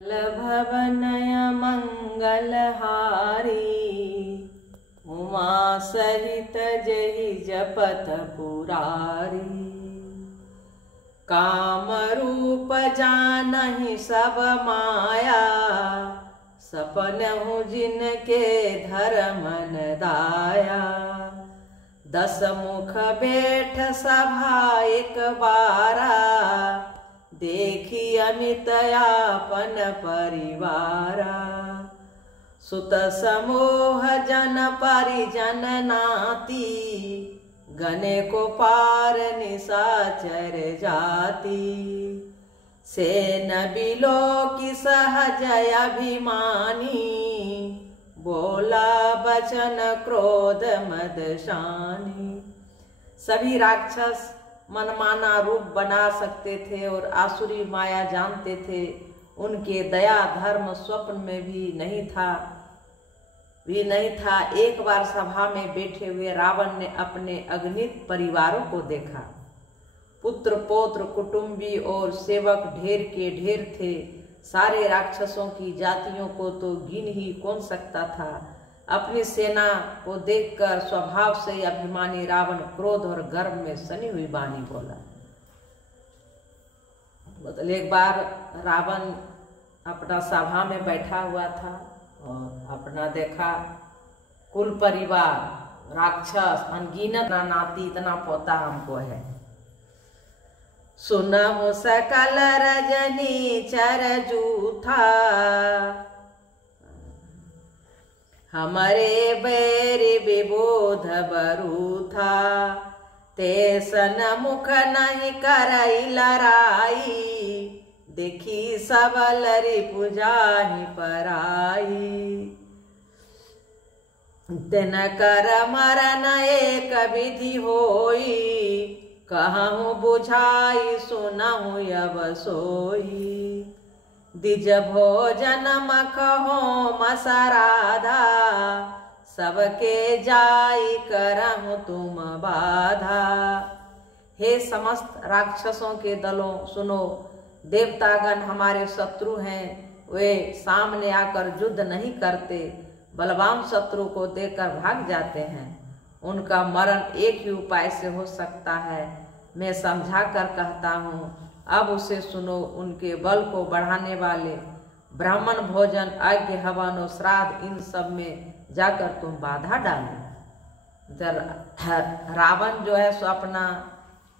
भवनय मंगलहारी उमा सहित जहि जपत पुरारी। काम रूप जानहि सब माया सपनहु जिनके धर्मन दाया। 10 मुख बैठ सभा एक बारा देखी अमित आपन परिवारा। सुत समूह जन परिजन नाती गने को पार निशाचर जाती। सेन बिलो की सहज अभिमानी बोला बचन क्रोध मद शानी। सभी राक्षस मनमाना रूप बना सकते थे और आसुरी माया जानते थे। उनके दया धर्म स्वप्न में भी नहीं था। एक बार सभा में बैठे हुए रावण ने अपने अगणित परिवारों को देखा। पुत्र पौत्र कुटुंबी और सेवक ढेर के ढेर थे। सारे राक्षसों की जातियों को तो गिन ही कौन सकता था। अपनी सेना को देखकर स्वभाव से अभिमानी रावण क्रोध और गर्व में सनी हुई वाणी बोला। मतलब एक बार रावण अपना सभा में बैठा हुआ था और अपना देखा कुल परिवार राक्षस अनगिनत नाती इतना पोता हमको है। सुनहु सकल रजनी चर जूथा हमारे बैर विबोध बरूथा। ते सन मुख नहीं करई लराई देखी सबलरी पुजाहि पराई। दिन कर मरन एक विधि होई कहूँ बुझाई सुनहु अब सोई। दिज भोजन मख हो मसराधा सबके जाई करहु तुम बाधा। हे समस्त राक्षसों के दलों सुनो, देवतागण हमारे शत्रु हैं। वे सामने आकर युद्ध नहीं करते, बलवान शत्रु को देखकर भाग जाते हैं। उनका मरण एक ही उपाय से हो सकता है। मैं समझा कर कहता हूँ, अब उसे सुनो। उनके बल को बढ़ाने वाले ब्राह्मण भोजन यज्ञ हवन और श्राद्ध इन सब में जाकर तुम बाधा डालो। रावण जो है सो अपना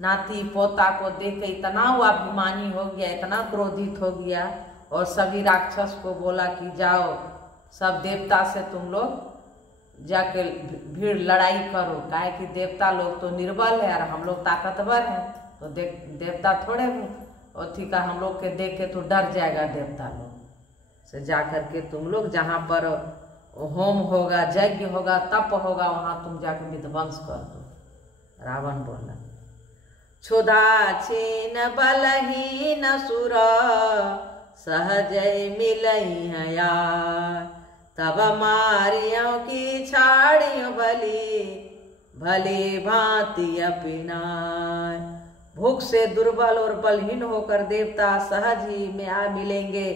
नाती पोता को देख के इतना अभिमानी हो गया, इतना क्रोधित हो गया और सभी राक्षस को बोला कि जाओ सब देवता से तुम लोग जाके भीड़ लड़ाई करो। काहे कि देवता लोग तो निर्बल है और हम लोग ताकतवर हैं, तो देवता थोड़े अथी का हम लोग के देख के तो डर जाएगा देवता लोग से। जाकर के तुम लोग जहाँ पर होम होगा यज्ञ होगा तप होगा वहाँ तुम जाके विध्वंस कर दो। रावण बोला क्षुधा छीन बलहीन सुर सहज मिलई हया। तब मारियों की छाड़ियों भली भांति अपनाय। भूख से दुर्बल और बलहीन होकर देवता सहज ही में आ मिलेंगे,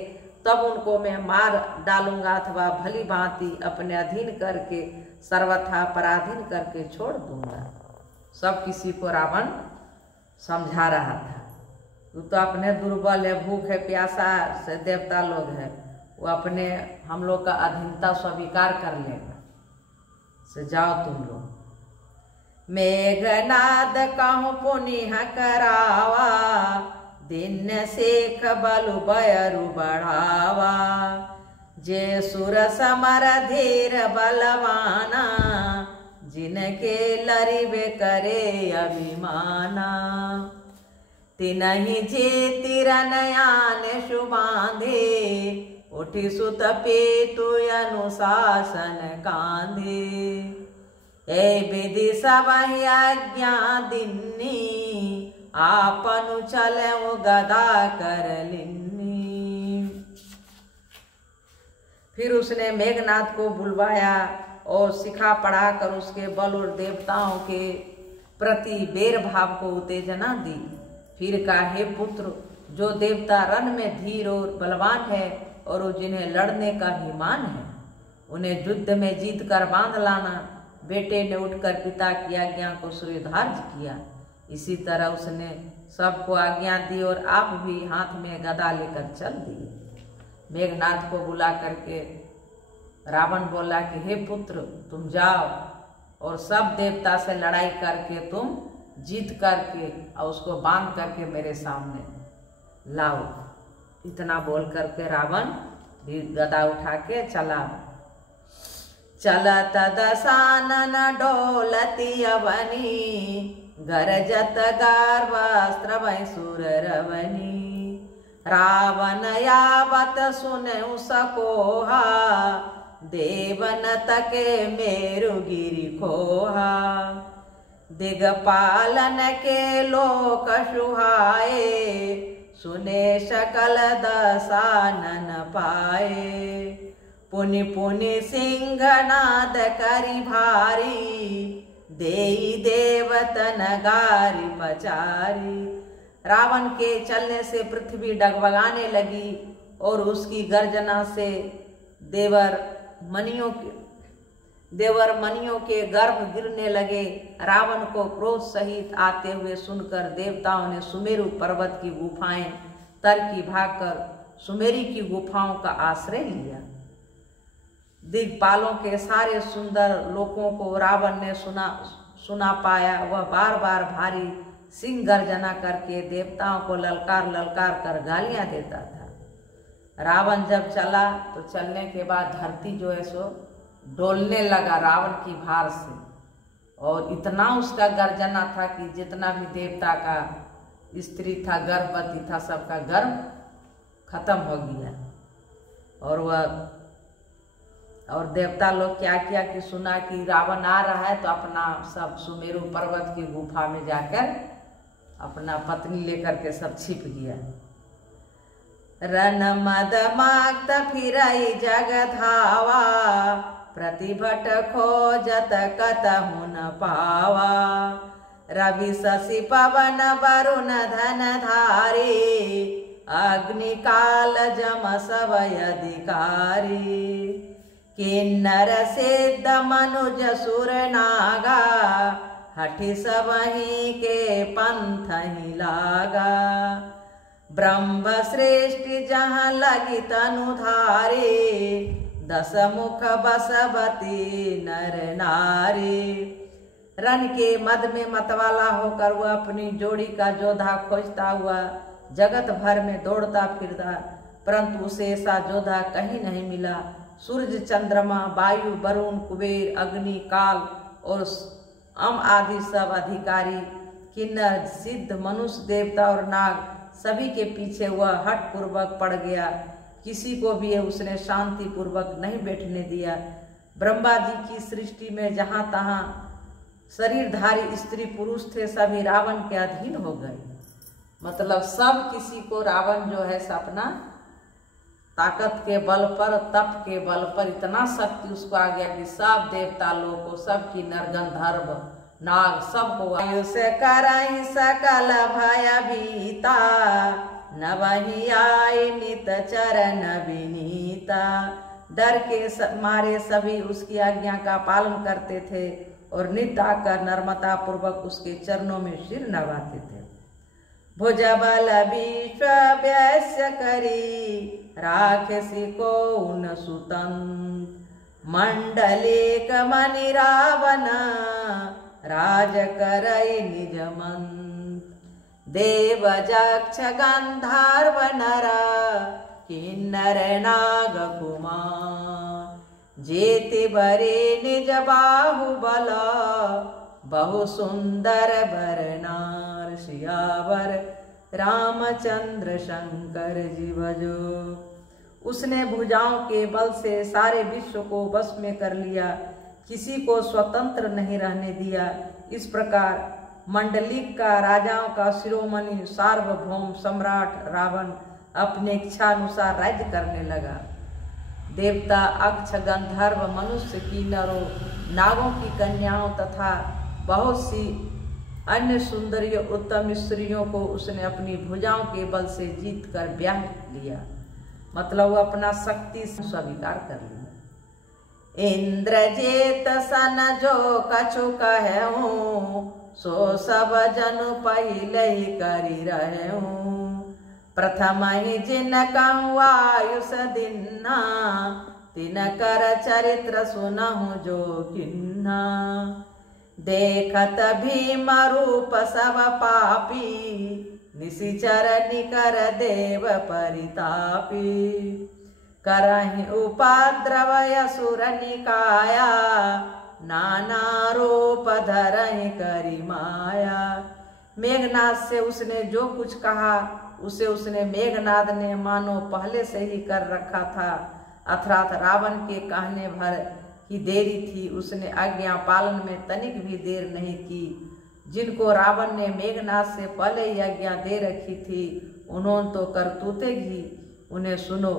तब उनको मैं मार डालूंगा अथवा भली भांति अपने अधीन करके सर्वथा पराधीन करके छोड़ दूंगा। सब किसी को रावण समझा रहा था। तू तो अपने दुर्बल है, भूख है, प्यासा से देवता लोग है, वो अपने हम लोग का अधीनता स्वीकार कर लेगा। से जाओ तुम लोग। मेघनाद कहूँ पुनिह करावा दिन सेख बलु बयरु बढ़ावा। जे सुर समर धीर बलवाना जिनके लरिबे करे अभिमाना। तिनहि जे तिरनयान शुबांधे उठी सुत पेतु अनुशासन कांधे। ए विधि सब आज्ञा दिन्नी आपनु चले गदा कर लिन्नी। फिर उसने मेघनाथ को बुलवाया और सिखा पढ़ाकर उसके बल और देवताओं के प्रति बैर भाव को उत्तेजना दी। फिर कहा, हे पुत्र, जो देवता रण में धीर और बलवान है और वो जिन्हें लड़ने का अभिमान है उन्हें युद्ध में जीत कर बांध लाना। बेटे ने उठकर पिता की आज्ञा को सूर्यधार्य किया। इसी तरह उसने सबको आज्ञा दी और आप भी हाथ में गदा लेकर चल दिए। मेघनाथ को बुला करके रावण बोला कि हे पुत्र, तुम जाओ और सब देवता से लड़ाई करके तुम जीत करके और उसको बांध करके मेरे सामने लाओ। इतना बोल करके रावण भी गदा उठा के चला। चलत दशानन डोलती अवनी, गरजत गार्वस्त्र सुर रवनी। रावण यावत सुनऊ सकोहा, देवन तके मेरु गिरि खोहा। दिगपालन के लोक सुहाए, सुने सकल दशानन पाए। पुनि पुनि सिंहनाद करि भारी, देई देवतन गारी पचारी। रावण के चलने से पृथ्वी डगमगाने लगी और उसकी गर्जना से देवर मणियों के गर्भ गिरने लगे। रावण को क्रोध सहित आते हुए सुनकर देवताओं ने सुमेरु पर्वत की गुफाएं तरकी भागकर सुमेरी की गुफाओं का आश्रय लिया। दिग्पालों के सारे सुंदर लोकों को रावण ने सुना पाया। वह बार बार भारी सिंह गर्जना करके देवताओं को ललकार ललकार कर गालियां देता था। रावण जब चला तो चलने के बाद धरती जो है सो डोलने लगा रावण की भार से, और इतना उसका गर्जना था कि जितना भी देवता का स्त्री था, गर्भवती था, सबका गर्भ खत्म हो गया। और देवता लोग क्या किया कि सुना कि रावण आ रहा है तो अपना सब सुमेरु पर्वत की गुफा में जाकर अपना पत्नी लेकर के सब छिप गया। रन मद मागत फिरई जग धावा, प्रतिभट खोजत कतहु न पावा। रवि शशि पवन वरुण धन धारी, अग्नि काल जम सब अधिकारी। किन्नर सिद्ध मनुज सुर नागा, हठि सबहि के पंथ ही लागा। ब्रह्म सृष्टि जहाँ लगी तनुधारी, दस मुख बसवती नर नारी। रण के मद में मतवाला होकर वह अपनी जोड़ी का जोधा खोजता हुआ जगत भर में दौड़ता फिरता, परंतु उसे ऐसा जोधा कहीं नहीं मिला। सूर्य, चंद्रमा, वायु, वरुण, कुबेर, अग्नि, काल और अम आदि सब अधिकारी, किन्नर, सिद्ध, मनुष्य, देवता और नाग सभी के पीछे वह हठ पूर्वक पड़ गया। किसी को भी उसने शांति पूर्वक नहीं बैठने दिया। ब्रह्मा जी की सृष्टि में जहाँ तहाँ शरीरधारी स्त्री पुरुष थे, सभी रावण के अधीन हो गए। मतलब सब किसी को रावण जो है अपना ताकत के बल पर, तप के बल पर इतना शक्ति उसको आ गया कि सब देवता लोग को, सब की नर गंधर्व नाग सबको आयुष करहि सकल भय भीता। नवहि आय नित चरण विनीता। डर के मारे सभी उसकी आज्ञा का पालन करते थे और नित्य आकर नर्मता पूर्वक उसके चरणों में सिर नवाते थे। भुज बल विश्व व्यस्य करी, राक्षसी को उन सुतंत। मंडलिक मणि रावण, राज करई निज मंत। देव जक्ष गंधर्व नर, किन्नर नाग कुमार। जेति बरे निज बाहुबल, बहु सुंदर बर नार। सियावर रामचंद्र शंकर जी भजो। उसने भुजाओं के बल से सारे विश्व को वश में कर लिया, किसी को स्वतंत्र नहीं रहने दिया। इस प्रकार मंडलिक का, राजाओं का शिरोमणि सार्वभौम सम्राट रावण अपने इच्छा अनुसार राज्य करने लगा। देवता, अक्ष, गंधर्व, मनुष्य, किन्नरों, नागों की कन्याओं तथा बहुत सी अन्य सुंदरी उत्तम स्त्रियों को उसने अपनी भुजाओं के बल से जीत कर ब्याह लिया। मतलब वो अपना शक्ति स्वीकार कर ली। इंद्रजीत सन जो कछु कहूँ, सो सब जनु पहिले ही करी रहूँ। प्रथम ही जिन कहूँ आयुष दिन्ना, तिन कर चरित्र सुनहु जो किन्ना। देखत भीम रूप सब पापी, निशिचर निकर देव परितापी। करहि उपद्रव असुर निकाया, नाना रूप धरहि करी माया। मेघनाद से उसने जो कुछ कहा उसे उसने मेघनाद ने मानो पहले से ही कर रखा था, अर्थात रावण के कहने भर की देरी थी। उसने आज्ञा पालन में तनिक भी देर नहीं की। जिनको रावण ने मेघनाद से पहले ही आज्ञा दे रखी थी, उन्होंने तो करतूते ही उन्हें सुनो।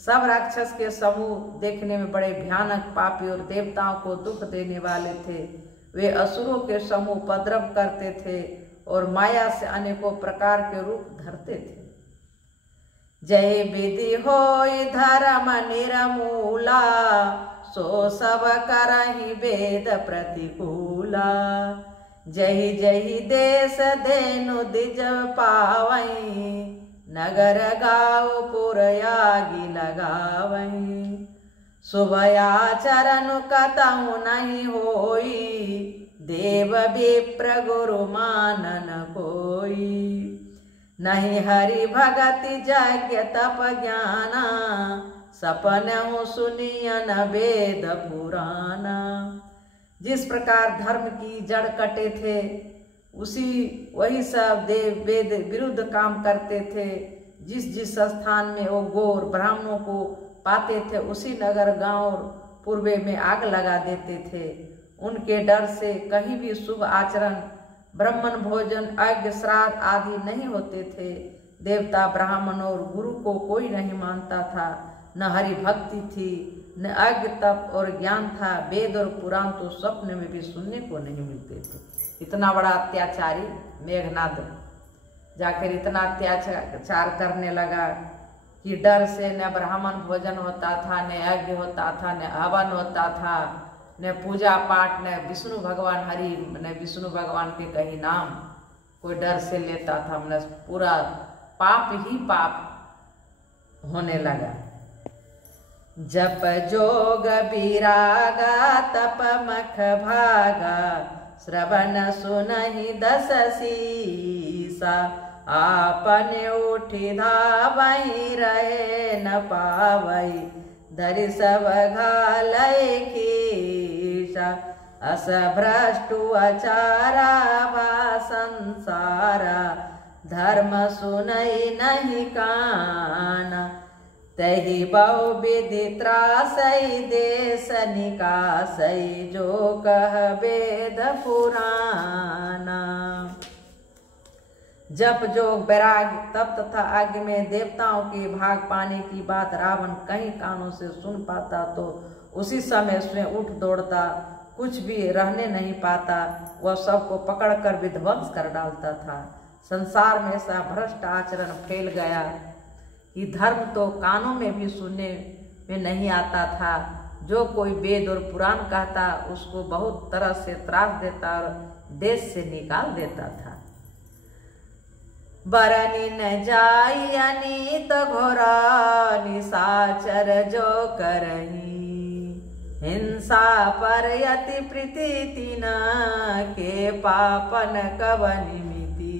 सब राक्षस के समूह देखने में बड़े भयानक, पापी और देवताओं को दुख देने वाले थे। वे असुरों के समूह उपद्रव करते थे और माया से अनेकों प्रकार के रूप धरते थे। जय विधि होई धर्म निरमूला, सो सब करहि वेद प्रतिकूला। जहि जहि देश धेनु द्विज पावई, नगर गाँव पुर यागी लगावई। शुभ आचरण कतहु नहीं होई, देव विप्र गुरु मानन कोई। नहीं हरि भगति यज्ञ तप ज्ञाना, सपनहु सुनियन वेद पुराना। जिस प्रकार धर्म की जड़ कटे थे, वही सब देव वेद विरुद्ध काम करते थे। जिस जिस स्थान में वो गौर ब्राह्मणों को पाते थे, उसी नगर गांव पूर्वे में आग लगा देते थे। उनके डर से कहीं भी शुभ आचरण, ब्राह्मण भोजन, यज्ञ श्राद्ध आदि नहीं होते थे। देवता ब्राह्मण और गुरु को कोई नहीं मानता था। न हरि भक्ति थी, न यज्ञ तप और ज्ञान था। वेद और पुराण तो स्वप्न में भी सुनने को नहीं मिलते थे। इतना बड़ा अत्याचारी मेघनाद जाकर इतना अत्याचार करने लगा कि डर से न ब्राह्मण भोजन होता था, न यज्ञ होता था, न हवन होता था, न पूजा पाठ, न विष्णु भगवान हरि, न विष्णु भगवान के कहीं नाम कोई डर से लेता था। न पूरा पाप ही पाप होने लगा। जप जोग विरागा तप मख भागा, श्रवण सुनहि दस सीसा। आपने उठी धावई रहे न पावई, धरि सब घालय खीसा। अस भ्रष्टु आचारा बा संसारा, धर्म सुनई नहीं काना। तहि बहु विधि त्रासई, देश निकासई, जो कह वेद पुराना। जप जोग वैराग तप तथा आज्ञ में देवताओं के भाग पाने की बात रावण कहीं कानों से सुन पाता तो उसी समय स्वयं उठ दौड़ता, कुछ भी रहने नहीं पाता। वह सबको पकड़कर विध्वंस कर डालता था। संसार में ऐसा भ्रष्ट आचरण फैल गया कि धर्म तो कानों में भी सुनने में नहीं आता था। जो कोई वेद और पुराण कहता उसको बहुत तरह से त्रास देता और देश से निकाल देता था। बरनी न जाई अनीत घोरा, निशाचर जो करही। हिंसा पर यति प्रीति तीना, के पापन कव निमिति।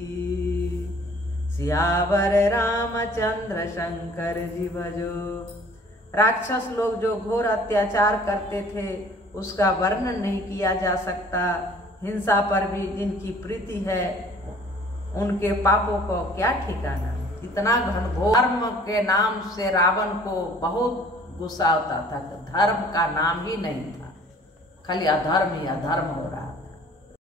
सियावर रामचंद्र शंकर जी भजो। राक्षस लोग जो घोर अत्याचार करते थे उसका वर्णन नहीं किया जा सकता। हिंसा पर भी जिनकी प्रीति है उनके पापों को क्या ठिकाना। इतना घनघोर धर्म के नाम से रावण को बहुत गुस्सा होता था। धर्म का नाम ही नहीं था, खाली अधर्म ही अधर्म हो रहा।